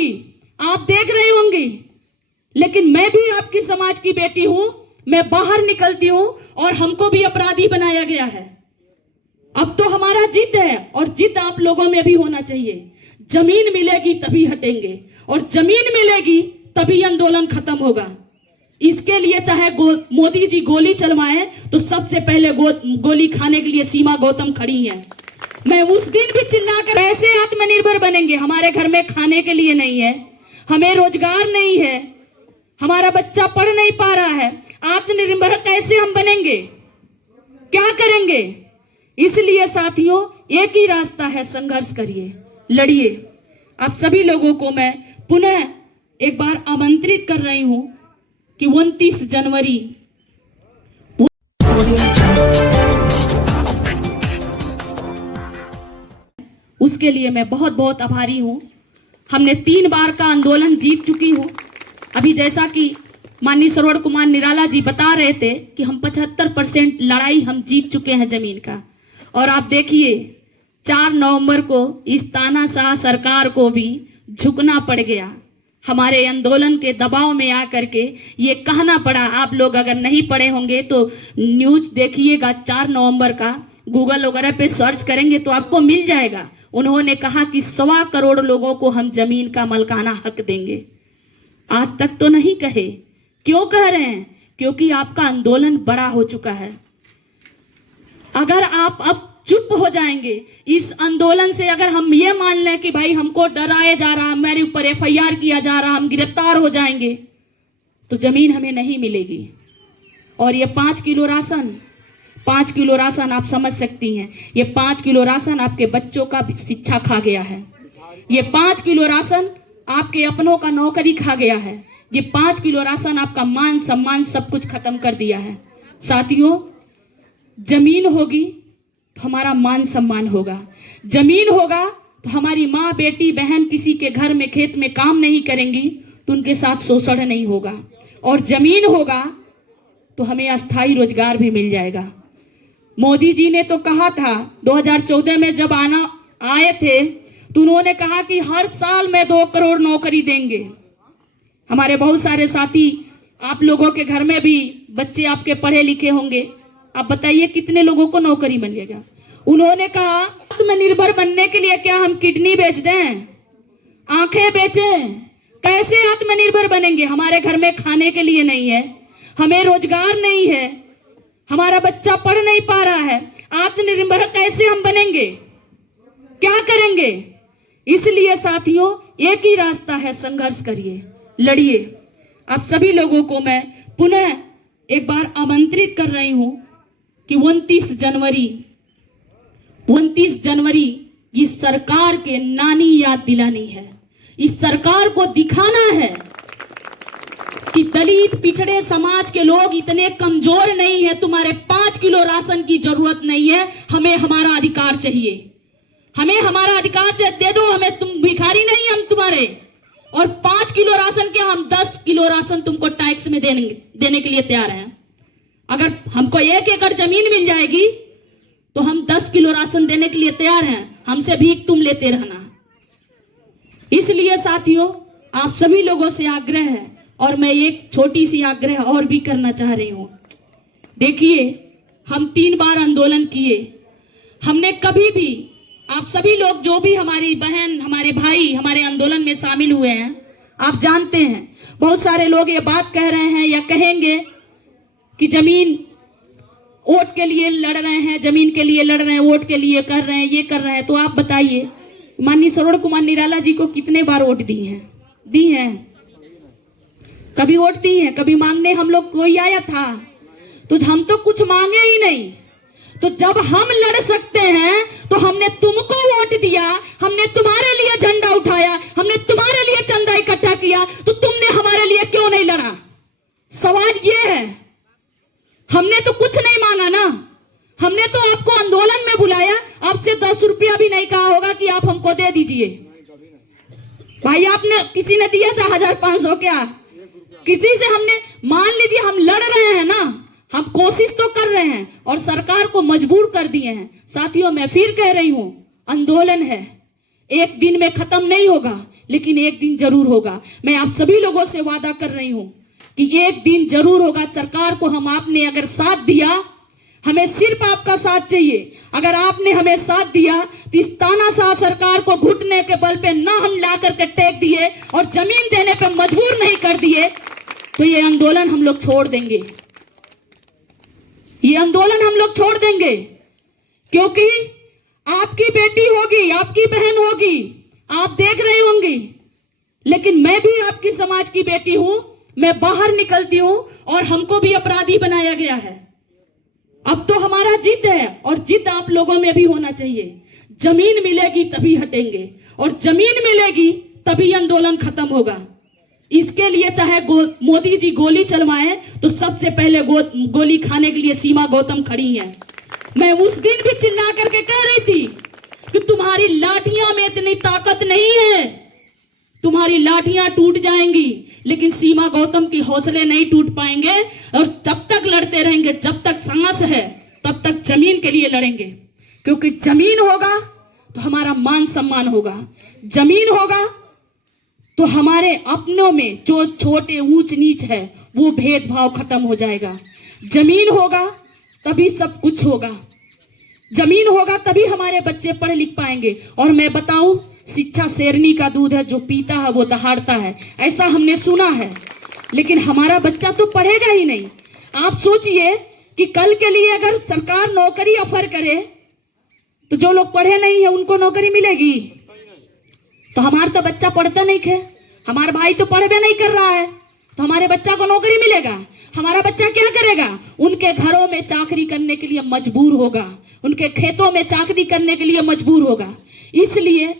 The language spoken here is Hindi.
होगी, आप देख रही होंगी, लेकिन मैं भी आपकी समाज की बेटी हूं। मैं बाहर निकलती हूं और हमको भी अपराधी बनाया गया है। अब तो हमारा जिद है और जिद आप लोगों में भी होना चाहिए। जमीन मिलेगी तभी हटेंगे और जमीन मिलेगी तभी आंदोलन खत्म होगा। इसके लिए चाहे मोदी जी गोली चलवाएं तो सबसे पहले गोली खाने के लिए सीमा गौतम खड़ी है। मैं उस दिन भी चिल्लाकर ऐसे आत्मनिर्भर बनेंगे। हमारे घर में खाने के लिए नहीं है, हमें रोजगार नहीं है, हमारा बच्चा पढ़ नहीं पा रहा है, आत्मनिर्भर कैसे हम बनेंगे, क्या करेंगे? इसलिए साथियों, एक ही रास्ता है, संघर्ष करिए, लड़िए। आप सभी लोगों को मैं पुनः एक बार आमंत्रित कर रही हूं कि 29 जनवरी उसके लिए मैं बहुत बहुत आभारी हूं। हमने 3 बार का आंदोलन जीत चुकी हूं। अभी जैसा कि माननीय श्रवण कुमार निराला जी बता रहे थे कि हम 75% लड़ाई हम जीत चुके हैं जमीन का। और आप देखिए 4 नवंबर को इस तानाशाह सरकार को भी झुकना पड़ गया। हमारे आंदोलन के दबाव में आकर के ये कहना पड़ा। आप लोग अगर नहीं पढ़े होंगे तो न्यूज देखिएगा, 4 नवंबर का गूगल वगैरह पे सर्च करेंगे तो आपको मिल जाएगा। उन्होंने कहा कि 1.25 करोड़ लोगों को हम जमीन का मलकाना हक देंगे। आज तक तो नहीं कहे। क्यों कह रहे हैं? क्योंकि आपका आंदोलन बड़ा हो चुका है। अगर आप अब चुप हो जाएंगे इस आंदोलन से, अगर हम ये मान लें कि भाई हमको डराया जा रहा, मेरे ऊपर FIR किया जा रहा, हम गिरफ्तार हो जाएंगे, तो जमीन हमें नहीं मिलेगी। और ये 5 किलो राशन आप समझ सकती हैं, ये 5 किलो राशन आपके बच्चों का शिक्षा खा गया है। ये 5 किलो राशन आपके अपनों का नौकरी खा गया है। ये 5 किलो राशन आपका मान सम्मान सब कुछ खत्म कर दिया है। साथियों, जमीन होगी तो हमारा मान सम्मान होगा, जमीन होगा तो हमारी माँ बेटी बहन किसी के घर में खेत में काम नहीं करेंगी तो उनके साथ शोषण नहीं होगा, और जमीन होगा तो हमें अस्थायी रोजगार भी मिल जाएगा। मोदी जी ने तो कहा था 2014 में जब आए थे तो उन्होंने कहा कि हर साल में 2 करोड़ नौकरी देंगे। हमारे बहुत सारे साथी, आप लोगों के घर में भी बच्चे आपके पढ़े लिखे होंगे, आप बताइए कितने लोगों को नौकरी मिलेगा। उन्होंने कहा आत्मनिर्भर बनने के लिए क्या हम किडनी बेच दें, आंखें बेचें? कैसे आत्मनिर्भर बनेंगे? हमारे घर में खाने के लिए नहीं है, हमें रोजगार नहीं है, हमारा बच्चा पढ़ नहीं पा रहा है, आत्मनिर्भर कैसे हम बनेंगे, क्या करेंगे? इसलिए साथियों, एक ही रास्ता है, संघर्ष करिए, लड़िए। आप सभी लोगों को मैं पुनः एक बार आमंत्रित कर रही हूं कि 29 जनवरी इस सरकार के नानी याद दिलानी है। इस सरकार को दिखाना है कि दलित पिछड़े समाज के लोग इतने कमजोर नहीं है। तुम्हारे 5 किलो राशन की जरूरत नहीं है, हमें हमारा अधिकार चाहिए, हमें हमारा अधिकार दे दो, हमें तुम भिखारी नहीं, हम तुम्हारे। और 5 किलो राशन के हम 10 किलो राशन तुमको टैक्स में देने के लिए तैयार हैं। अगर हमको 1 एकड़ जमीन मिल जाएगी तो हम 10 किलो राशन देने के लिए तैयार हैं, हमसे भीख तुम लेते रहना। इसलिए साथियों, आप सभी लोगों से आग्रह है, और मैं एक छोटी सी आग्रह और भी करना चाह रही हूं। देखिए, हम 3 बार आंदोलन किए, हमने कभी भी, आप सभी लोग जो भी हमारी बहन हमारे भाई हमारे आंदोलन में शामिल हुए हैं, आप जानते हैं बहुत सारे लोग ये बात कह रहे हैं या कहेंगे कि जमीन वोट के लिए लड़ रहे हैं, जमीन के लिए लड़ रहे हैं, वोट के लिए कर रहे हैं, ये कर रहे हैं। तो आप बताइए, माननीय श्रवण कुमार निराला जी को कितने बार वोट दी हैं? कभी वोट दी है? कभी मांगने हम लोग कोई आया था? तो हम तो कुछ मांगे ही नहीं। तो जब हम लड़ सकते हैं तो हमने तुमको वोट दिया, हमने तुम्हारे लिए झंडा उठाया, हमने तुम्हारे लिए चंदा इकट्ठा किया, तो तुमने हमारे लिए क्यों नहीं लड़ा? सवाल ये है। हमने तो कुछ नहीं मांगा ना, हमने तो आपको आंदोलन में बुलाया, आपसे 10 रुपया भी नहीं कहा होगा कि आप हमको दे दीजिए। भाई, आपने किसी ने दिया था 1500 क्या? किसी से हमने, मान लीजिए हम लड़ रहे हैं ना, हम कोशिश तो कर रहे हैं और सरकार को मजबूर कर दिए हैं। साथियों, मैं फिर कह रही हूं, आंदोलन है, एक दिन में खत्म नहीं होगा, लेकिन एक दिन जरूर होगा। मैं आप सभी लोगों से वादा कर रही हूं कि एक दिन जरूर होगा। सरकार को हम आपने अगर साथ दिया, हमें सिर्फ आपका साथ चाहिए। अगर आपने हमें साथ दिया तो इस तानाशाह सरकार को घुटने के बल पे ना हम ला करके टेक दिए और जमीन देने पे मजबूर नहीं कर दिए, तो ये आंदोलन हम लोग छोड़ देंगे। ये आंदोलन हम लोग छोड़ देंगे, क्योंकि आपकी बेटी होगी, आपकी बहन होगी, आप देख रहे होंगे, लेकिन मैं भी आपकी समाज की बेटी हूं। मैं बाहर निकलती हूं और हमको भी अपराधी बनाया गया है। अब तो हमारा जिद है और जिद आप लोगों में भी होना चाहिए। जमीन मिलेगी तभी हटेंगे और जमीन मिलेगी तभी आंदोलन खत्म होगा। इसके लिए चाहे मोदी जी गोली चलवाएं तो सबसे पहले गोली खाने के लिए सीमा गौतम खड़ी है। मैं उस दिन भी चिल्ला करके कह रही थी कि तुम्हारी लाठियां में इतनी ताकत नहीं है, तुम्हारी लाठियां टूट जाएंगी, लेकिन सीमा गौतम के हौसले नहीं टूट पाएंगे। और तब तक लड़ते रहेंगे, जब तक सांस है तब तक जमीन के लिए लड़ेंगे, क्योंकि जमीन होगा तो हमारा मान सम्मान होगा। जमीन होगा तो हमारे अपनों में जो छोटे ऊंच नीच है वो भेदभाव खत्म हो जाएगा। जमीन होगा तभी सब कुछ होगा। जमीन होगा तभी हमारे बच्चे पढ़ लिख पाएंगे। और मैं बताऊं, शिक्षा शेरनी का दूध है, जो पीता है वो दहाड़ता है, ऐसा हमने सुना है। लेकिन हमारा बच्चा तो पढ़ेगा ही नहीं। आप सोचिए कि कल के लिए अगर सरकार नौकरी ऑफर करे तो जो लोग पढ़े नहीं है उनको नौकरी मिलेगी? तो हमारा तो बच्चा पढ़ता नहीं है, हमारा भाई तो पढ़ भी नहीं कर रहा है, तो हमारे बच्चा को नौकरी मिलेगा? हमारा बच्चा क्या करेगा? उनके घरों में चाकरी करने के लिए मजबूर होगा, उनके खेतों में चाकरी करने के लिए मजबूर होगा। इसलिए